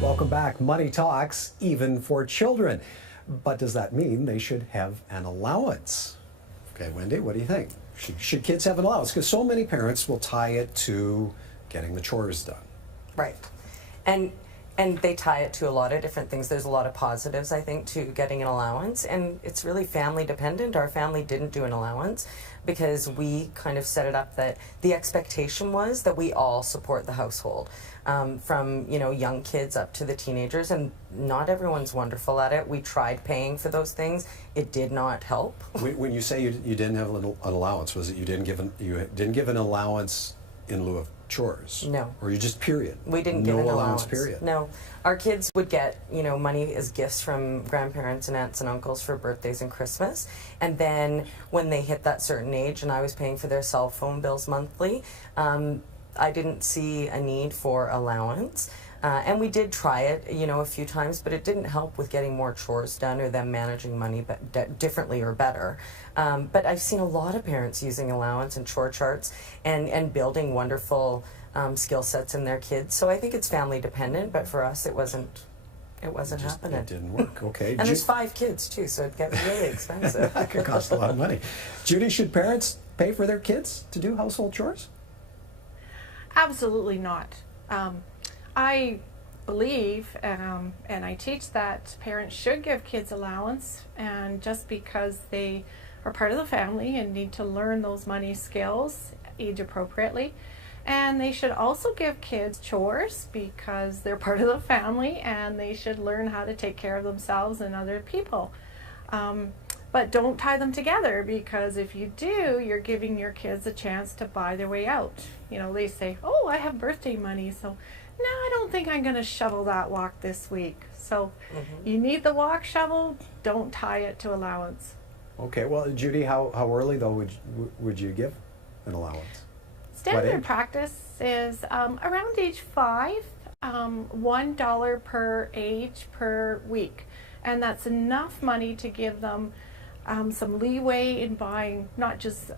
Welcome back. Money talks, even for children. But does that mean they should have an allowance? Okay, Wendy, what do you think? Should kids have an allowance? Because so many parents will tie it to getting the chores done. Right. And they tie it to a lot of different things. There's a lot of positives, I think, to getting an allowance, and it's really family dependent. Our family didn't do an allowance because we kind of set it up that the expectation was that we all support the household, from young kids up to the teenagers, and not everyone's wonderful at it. We tried paying for those things. It did not help. When you say you didn't have an allowance, was it you didn't give an allowance in lieu of chores? No. Or you just period? We didn't give an allowance. Period? No. Our kids would get, money as gifts from grandparents and aunts and uncles for birthdays and Christmas. And then when they hit that certain age and I was paying for their cell phone bills monthly, I didn't see a need for allowance. And we did try it, a few times, but it didn't help with getting more chores done or them managing money differently or better. But I've seen a lot of parents using allowance and chore charts and building wonderful skill sets in their kids. So I think it's family dependent, but for us it wasn't happening. It didn't work. Okay. And there's 5 kids too, so it gets really expensive. That could cost a lot of money. Judy, should parents pay for their kids to do household chores? Absolutely not. I believe and I teach that parents should give kids allowance, and just because they are part of the family and need to learn those money skills age appropriately. And they should also give kids chores because they're part of the family and they should learn how to take care of themselves and other people. But don't tie them together, because if you do, you're giving your kids a chance to buy their way out. They say, oh, I have birthday money, so no, I don't think I'm going to shovel that walk this week. So you need the walk shovel, don't tie it to allowance. Okay, well, Judy, how early though would you give an allowance? Standard practice is around age 5, $1 per age per week. And that's enough money to give them some leeway in buying not just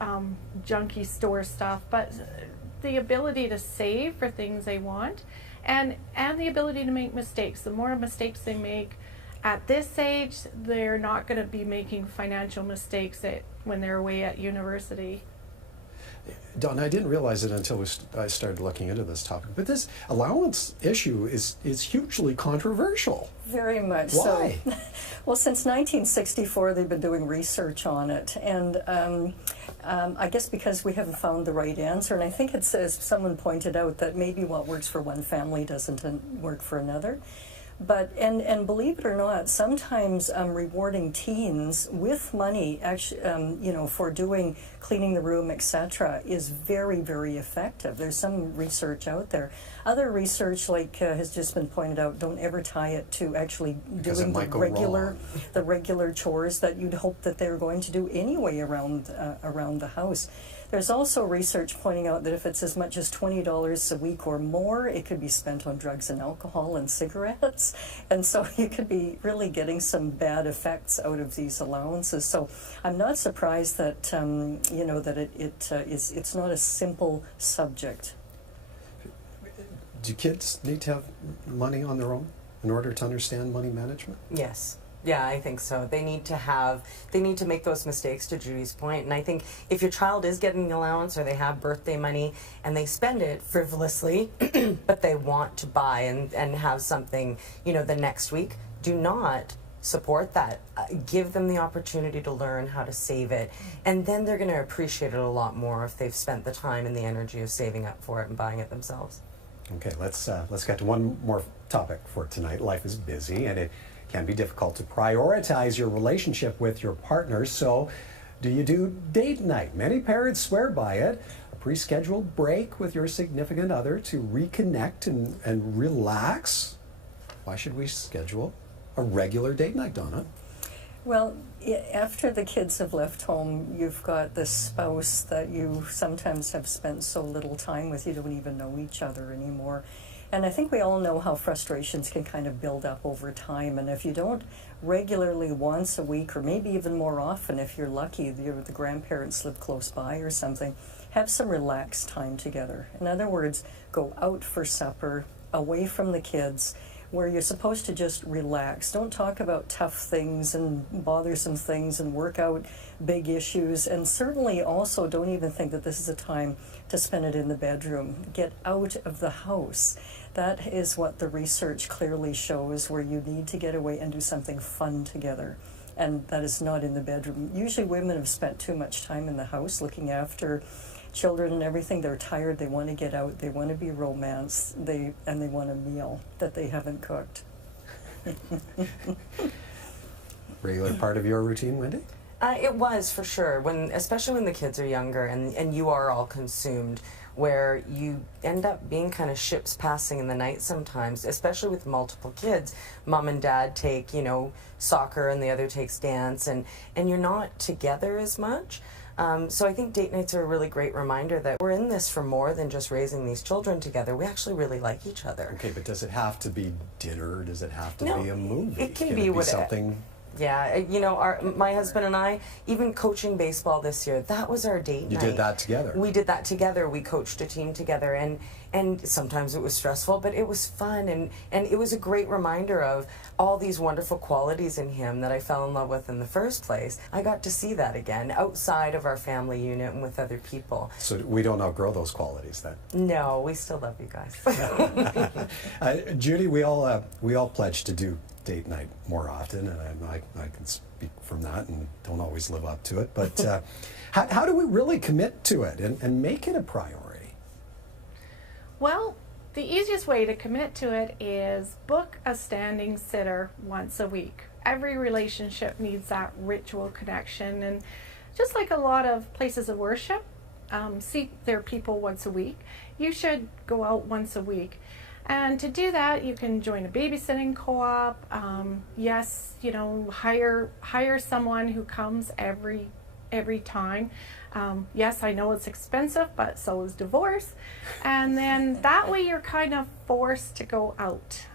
junky store stuff, but the ability to save for things they want, and the ability to make mistakes. The more mistakes they make at this age, they're not going to be making financial mistakes when they're away at university. Dawn, I didn't realize it until I started looking into this topic, but this allowance issue is hugely controversial. Very much Why? so. Well, since 1964, they've been doing research on it, and I guess because we haven't found the right answer, and I think it says, someone pointed out that maybe what works for one family doesn't work for another. But, and believe it or not, sometimes rewarding teens with money, actually, for doing, cleaning the room, etc., is very, very effective. There's some research out there. Other research, has just been pointed out, don't ever tie it to actually doing the regular chores that you'd hope that they're going to do anyway around the house. There's also research pointing out that if it's as much as $20 a week or more, it could be spent on drugs and alcohol and cigarettes. And so you could be really getting some bad effects out of these allowances. So I'm not surprised that, that it's not a simple subject. Do kids need to have money on their own in order to understand money management? Yes. Yeah, I think so. They need to make those mistakes, to Judy's point. And I think if your child is getting an allowance or they have birthday money and they spend it frivolously, but they want to buy and have something, the next week, do not support that. Give them the opportunity to learn how to save it. And then they're going to appreciate it a lot more if they've spent the time and the energy of saving up for it and buying it themselves. Okay, let's get to one more topic for tonight. Life is busy and it can be difficult to prioritize your relationship with your partner. So do you do date night? Many parents swear by it. A pre-scheduled break with your significant other to reconnect and relax. Why should we schedule a regular date night, Donna? Well, after the kids have left home, you've got this spouse that you sometimes have spent so little time with, you don't even know each other anymore. And I think we all know how frustrations can kind of build up over time. And if you don't regularly, once a week, or maybe even more often, if you're lucky, the grandparents live close by or something, have some relaxed time together. In other words, go out for supper, away from the kids, where you're supposed to just relax. Don't talk about tough things and bothersome things and work out big issues. And certainly also don't even think that this is a time to spend it in the bedroom. Get out of the house. That is what the research clearly shows, where you need to get away and do something fun together. And that is not in the bedroom. Usually women have spent too much time in the house looking after children and everything. They're tired, they want to get out, they want to be romanced, and they want a meal that they haven't cooked. Regular part of your routine, Wendy? It was, for sure, especially when the kids are younger and you are all consumed, where you end up being kind of ships passing in the night sometimes, especially with multiple kids. Mom and dad take, soccer and the other takes dance, and you're not together as much. So I think date nights are a really great reminder that we're in this for more than just raising these children together. We actually really like each other. Okay, but does it have to be dinner? Does it have to No, be a movie? it can be something. Yeah, my husband and I, even coaching baseball this year, that was our date night. You did that together. We did that together. We coached a team together, and sometimes it was stressful, but it was fun, and it was a great reminder of all these wonderful qualities in him that I fell in love with in the first place. I got to see that again outside of our family unit and with other people. So we don't outgrow those qualities then? No, we still love you guys. Judy, we all pledge to do date night more often, and I can speak from that and don't always live up to it, but how do we really commit to it and make it a priority? Well, the easiest way to commit to it is book a standing sitter once a week. Every relationship needs that ritual connection, and just like a lot of places of worship seek their people once a week, you should go out once a week. And to do that, you can join a babysitting co-op. Yes, hire someone who comes every time. Yes, I know it's expensive, but so is divorce. And then that way you're kind of forced to go out.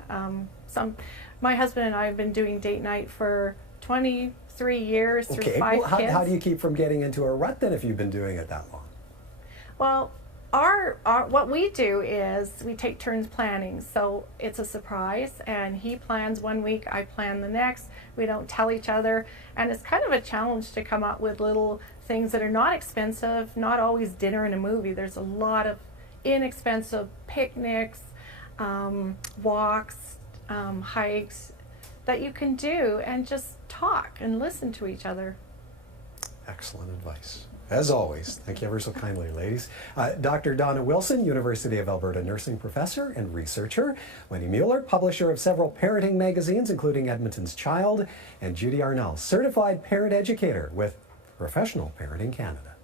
My husband and I have been doing date night for 23 years through 5 kids. How do you keep from getting into a rut then if you've been doing it that long? Well, what we do is we take turns planning, so it's a surprise, and he plans one week, I plan the next. We don't tell each other, and it's kind of a challenge to come up with little things that are not expensive, not always dinner and a movie. There's a lot of inexpensive picnics, walks, hikes that you can do and just talk and listen to each other. Excellent advice. As always, thank you ever so kindly, ladies. Dr. Donna Wilson, University of Alberta nursing professor and researcher. Wendy Mueller, publisher of several parenting magazines, including Edmonton's Child. And Judy Arnall, certified parent educator with Professional Parenting Canada.